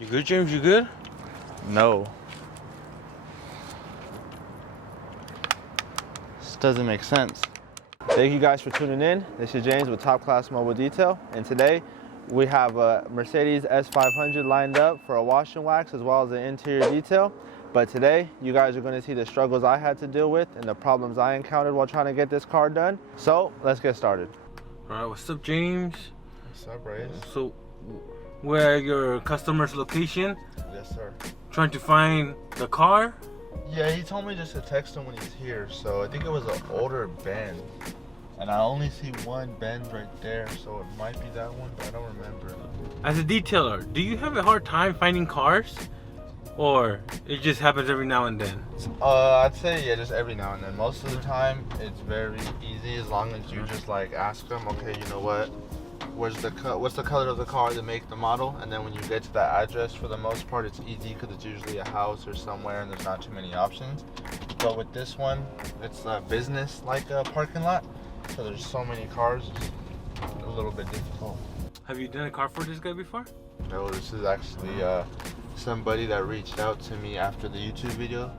You good, James? You good? No. This doesn't make sense. Thank you guys for tuning in. This is James with Top Class Mobile Detail, and today we have a Mercedes S500 lined up for a wash and wax as well as an interior detail. But today you guys are going to see the struggles I had to deal with and the problems I encountered while trying to get this car done. So let's get started. All right, what's up, James? What's up, Reyes? So, we're at your customer's location, Yes, sir. trying to find the car. Yeah, he told me just to text him when he's here, so I think it was an older Benz. And I only see one Benz right there, so it might be that one, but I don't remember. As a detailer, do you have a hard time finding cars? Or it just happens every now and then? I'd say, yeah, just every now and then. Most of the time, it's very easy as long as you just like ask them, okay, you know what? What's the color of the car, the make, the model? And then when you get to that address, for the most part, it's easy because it's usually a house or somewhere and there's not too many options. But with this one, it's a business like a parking lot. So there's so many cars, it's a little bit difficult. Have you done a car for this guy before? No, this is actually somebody that reached out to me after the YouTube video.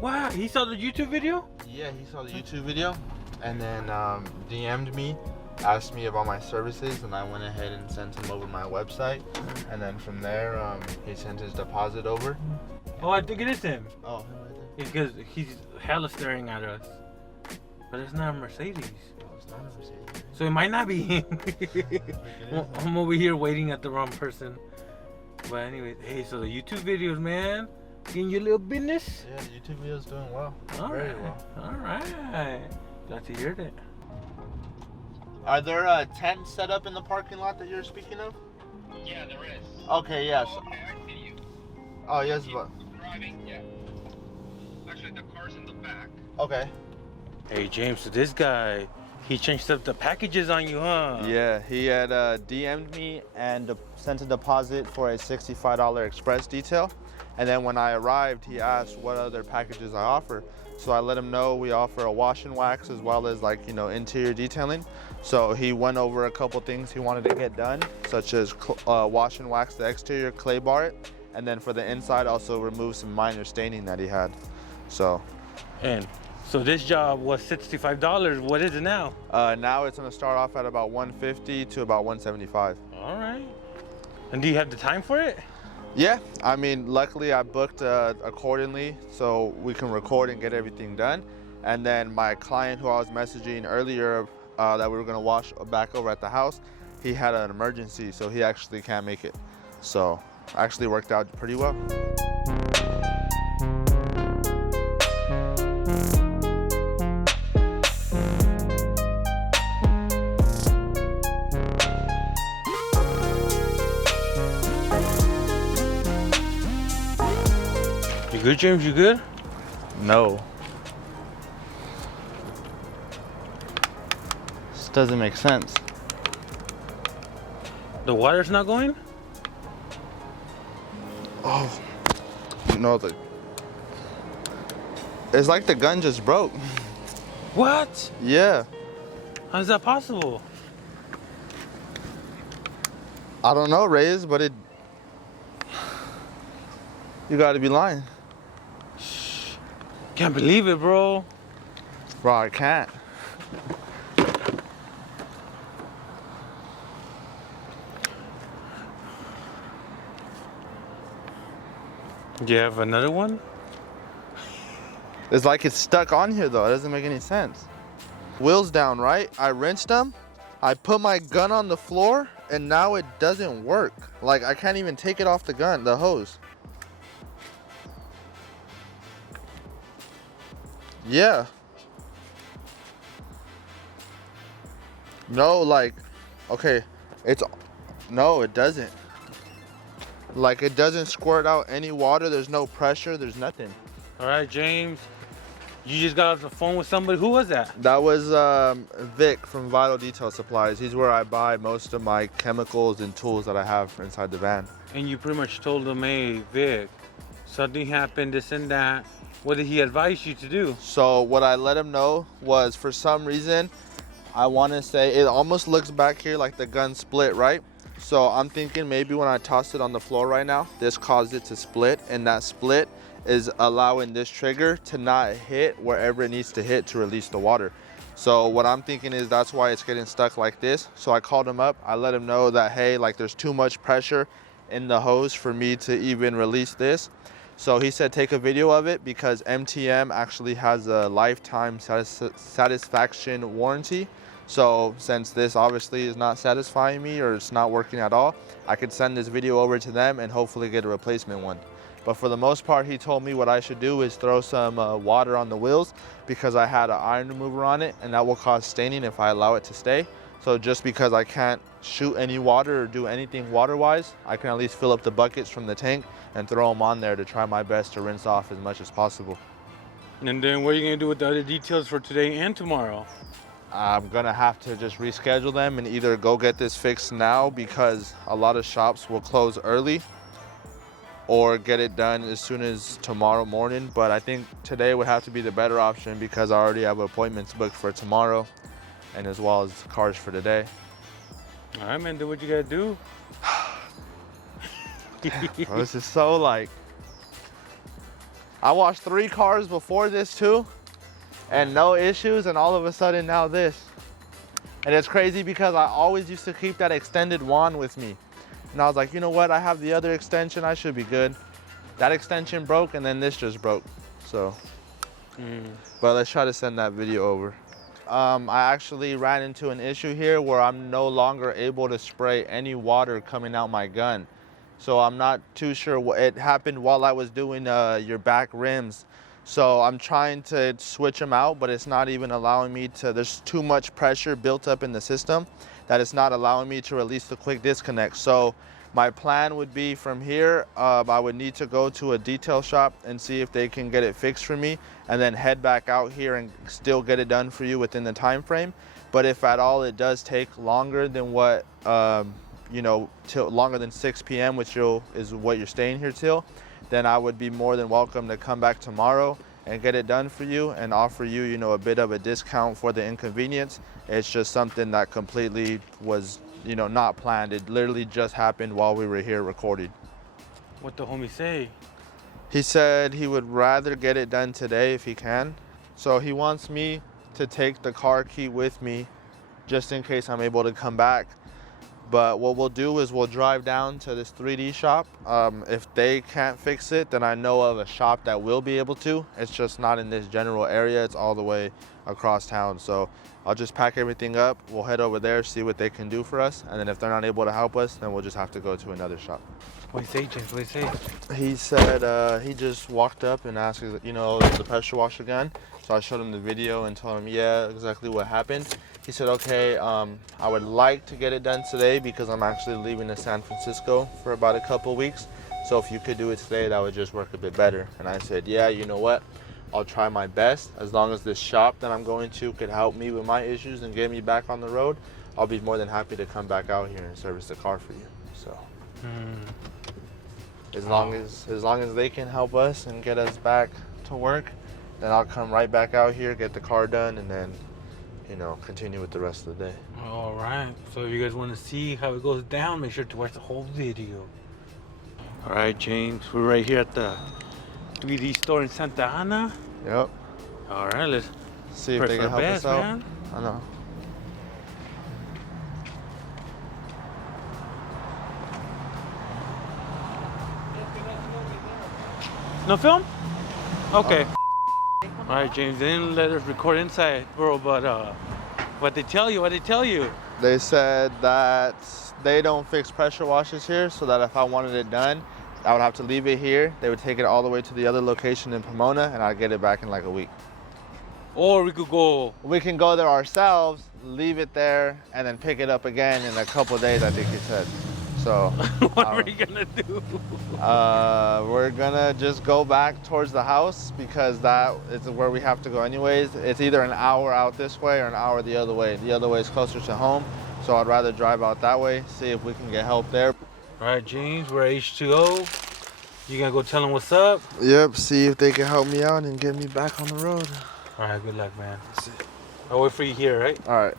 Wow, he saw the YouTube video? Yeah, he saw the YouTube video and then DM'd me, asked me about my services, and I went ahead and sent him over my website. And then from there, he sent his deposit over. Oh, I think it is him. Oh, him right there? Because he's hella staring at us. But it's not a Mercedes. Oh, it's not a Mercedes. So it might not be him. Well, I'm over here waiting at the wrong person. But anyways, hey, so the YouTube videos, man, getting your little business? Yeah, the YouTube video's doing well. Very well. All right. Glad to hear that. Are there tents set up in the parking lot that you're speaking of? Yeah, there is. Okay, yes. Oh, okay, I see you. Oh, yes, but Driving, yeah. Actually, the car's in the back. okay. Hey, James, so this guy, he changed up the packages on you, huh? Yeah, he had DM'd me and sent a deposit for a $65 Express detail. And then when I arrived, he asked what other packages I offer. So I let him know we offer a wash and wax as well as interior detailing. So he went over a couple things he wanted to get done, such as wash and wax the exterior, clay bar it, and then for the inside also remove some minor staining that he had. So. And so this job was $65. What is it now? Now it's gonna start off at about $150 to about $175. All right. And do you have the time for it? Yeah, I mean, luckily I booked accordingly so we can record and get everything done. And then my client who I was messaging earlier that we were gonna wash back over at the house, he had an emergency, so he actually can't make it. So actually worked out pretty well. You good, James? You good? No. This doesn't make sense. The water's not going? Oh, no, it's like the gun just broke. What? Yeah. How is that possible? I don't know, Reyes, but you gotta be lying. Can't believe it, bro. Bro, I can't. Do you have another one? It's like it's stuck on here though. It doesn't make any sense. Wheels down, right? I rinsed them. I put my gun on the floor and now it doesn't work. Like I can't even take it off the gun, the hose. Yeah. No, like, okay, no, it doesn't. Like, it doesn't squirt out any water. There's no pressure. There's nothing. All right, James. You just got off the phone with somebody. Who was that? That was Vic from Vital Detail Supplies. He's where I buy most of my chemicals and tools that I have inside the van. And you pretty much told him, hey, Vic, something happened, this and that. What did he advise you to do? So what I let him know was, for some reason, I want to say, it almost looks back here like the gun split, right? So I'm thinking maybe when I toss it on the floor right now, this caused it to split, and that split is allowing this trigger to not hit wherever it needs to hit to release the water. So what I'm thinking is that's why it's getting stuck like this. So I called him up, I let him know that, hey, like there's too much pressure in the hose for me to even release this. So he said take a video of it because MTM actually has a lifetime satisfaction warranty. So since this obviously is not satisfying me or it's not working at all, I could send this video over to them and hopefully get a replacement one. But for the most part, he told me what I should do is throw some water on the wheels because I had an iron remover on it, and that will cause staining if I allow it to stay. So just because I can't shoot any water or do anything water-wise, I can at least fill up the buckets from the tank and throw them on there to try my best to rinse off as much as possible. And then what are you gonna do with the other details for today and tomorrow? I'm gonna have to just reschedule them and either go get this fixed now because a lot of shops will close early, or get it done as soon as tomorrow morning. But I think today would have to be the better option because I already have appointments booked for tomorrow and as well as cars for today. All right, man, do what you gotta do. Bro, this is so like, I washed 3 cars before this too and no issues, and all of a sudden now this. And it's crazy because I always used to keep that extended wand with me. And I was like, you know what? I have the other extension. I should be good. That extension broke, and then this just broke. So, but let's try to send that video over. I actually ran into an issue here where I'm no longer able to spray any water coming out my gun. So I'm not too sure what it happened while I was doing your back rims. So I'm trying to switch them out, but it's not even allowing me to. There's too much pressure built up in the system that it's not allowing me to release the quick disconnect. So my plan would be from here, I would need to go to a detail shop and see if they can get it fixed for me, and then head back out here and still get it done for you within the time frame. But if at all it does take longer than what, you know, till longer than 6 p.m., which is what you're staying here till, then I would be more than welcome to come back tomorrow and get it done for you and offer you, you know, a bit of a discount for the inconvenience. It's just something that completely was, you know, not planned. It literally just happened while we were here recording. What the homie say? He said he would rather get it done today if he can. So he wants me to take the car key with me just in case I'm able to come back. But what we'll do is we'll drive down to this 3D shop. If they can't fix it, then I know of a shop that will be able to. It's just not in this general area. It's all the way across town. So I'll just pack everything up. We'll head over there, see what they can do for us. And then if they're not able to help us, then we'll just have to go to another shop. What do you say, James? What do you say? He said he just walked up and asked, you know, the pressure washer gun. So I showed him the video and told him, yeah, exactly what happened. He said, okay, I would like to get it done today because I'm actually leaving to San Francisco for about a couple weeks. So if you could do it today, that would just work a bit better. And I said, yeah, you know what? I'll try my best. As long as this shop that I'm going to could help me with my issues and get me back on the road, I'll be more than happy to come back out here and service the car for you. So as long as they can help us and get us back to work, then I'll come right back out here, get the car done, and then, you know, continue with the rest of the day. All right. So if you guys want to see how it goes down, make sure to watch the whole video. All right, James. We're right here at the 3D store in Santa Ana. Yep. All right, let's see if they can help us out. Man. I know. No film? Okay. All right, James. They didn't let us record inside, bro. But what they tell you? They said that they don't fix pressure washers here, so that if I wanted it done, I would have to leave it here. They would take it all the way to the other location in Pomona, and I'd get it back in like a week. Or we could go. We can go there ourselves, leave it there, and then pick it up again in a couple of days, I think he said. So what are we gonna do? We're gonna just go back towards the house because that is where we have to go anyways. It's either an hour out this way or an hour the other way. The other way is closer to home, so I'd rather drive out that way, see if we can get help there. All right, James, we're at H2O. You gonna go tell them what's up? Yep, see if they can help me out and get me back on the road. All right, good luck, man. I'll wait for you here, right? All right.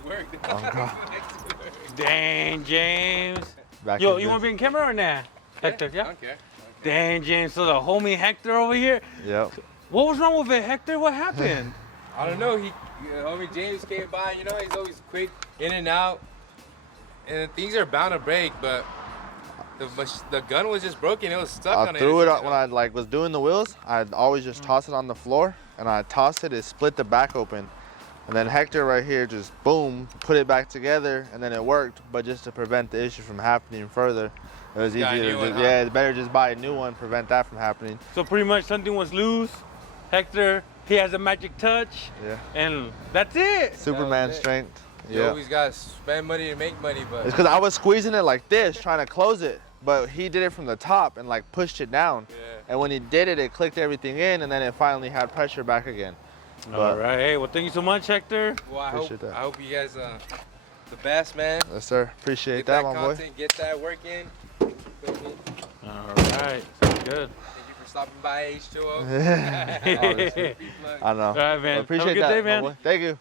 to work. Oh, God. Dang, James. Back Yo, in you want to be in camera or nah? Hector, I yeah? don't care. Dang, James. So the homie Hector over here. Yep. What was wrong with it, Hector? What happened? I don't know. Homie James came by. You know, he's always quick in and out, and things are bound to break. But the gun was just broken. It was stuck on I it. threw it out when I like was doing the wheels. I'd always just toss it on the floor, and I tossed it. It split the back open, and then Hector right here just boom put it back together, and then it worked. But just to prevent the issue from happening further, it was Got a easier to new just one, huh? yeah, it's better just buy a new one, prevent that from happening. So pretty much something was loose. Hector, he has a magic touch. Yeah. And that's it. Superman it. strength. You Yeah. always got to spend money to make money, but It's because I was squeezing it like this, trying to close it, but he did it from the top and like pushed it down. yeah. And when he did it, it clicked everything in, and then it finally had pressure back again. All right. Hey, well, thank you so much, Hector. Well, I Appreciate hope, that. I hope you guys the best, man. Yes, sir. Appreciate Get that, that my boy. content, get that work in. Feel me? All right. Sounds good. Thank you for stopping by H2O. Honestly, I know. All right, man. Well, appreciate Have a good that, day, my man. boy. Thank you.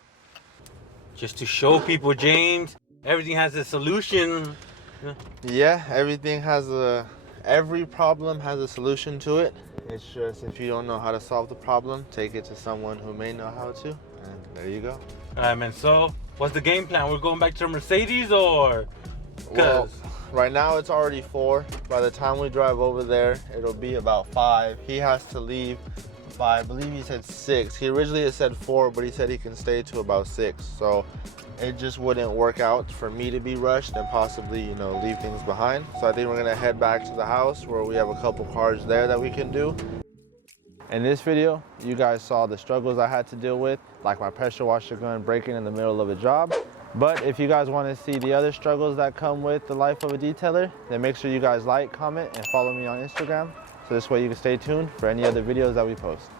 Just to show people, James, everything has a solution. Yeah, every problem has a solution to it. It's just if you don't know how to solve the problem, take it to someone who may know how to, and there you go. All right, man. So, what's the game plan? We're going back to Mercedes or? Well, right now it's already 4. By the time we drive over there, it'll be about 5. He has to leave by, I believe he said 6. He originally had said 4, but he said he can stay to about 6. So it just wouldn't work out for me to be rushed and possibly, you know, leave things behind. So I think we're gonna head back to the house where we have a couple cars there that we can do. In this video, you guys saw the struggles I had to deal with, like my pressure washer gun breaking in the middle of a job. But if you guys want to see the other struggles that come with the life of a detailer, then make sure you guys like, comment, and follow me on Instagram. So this way you can stay tuned for any other videos that we post.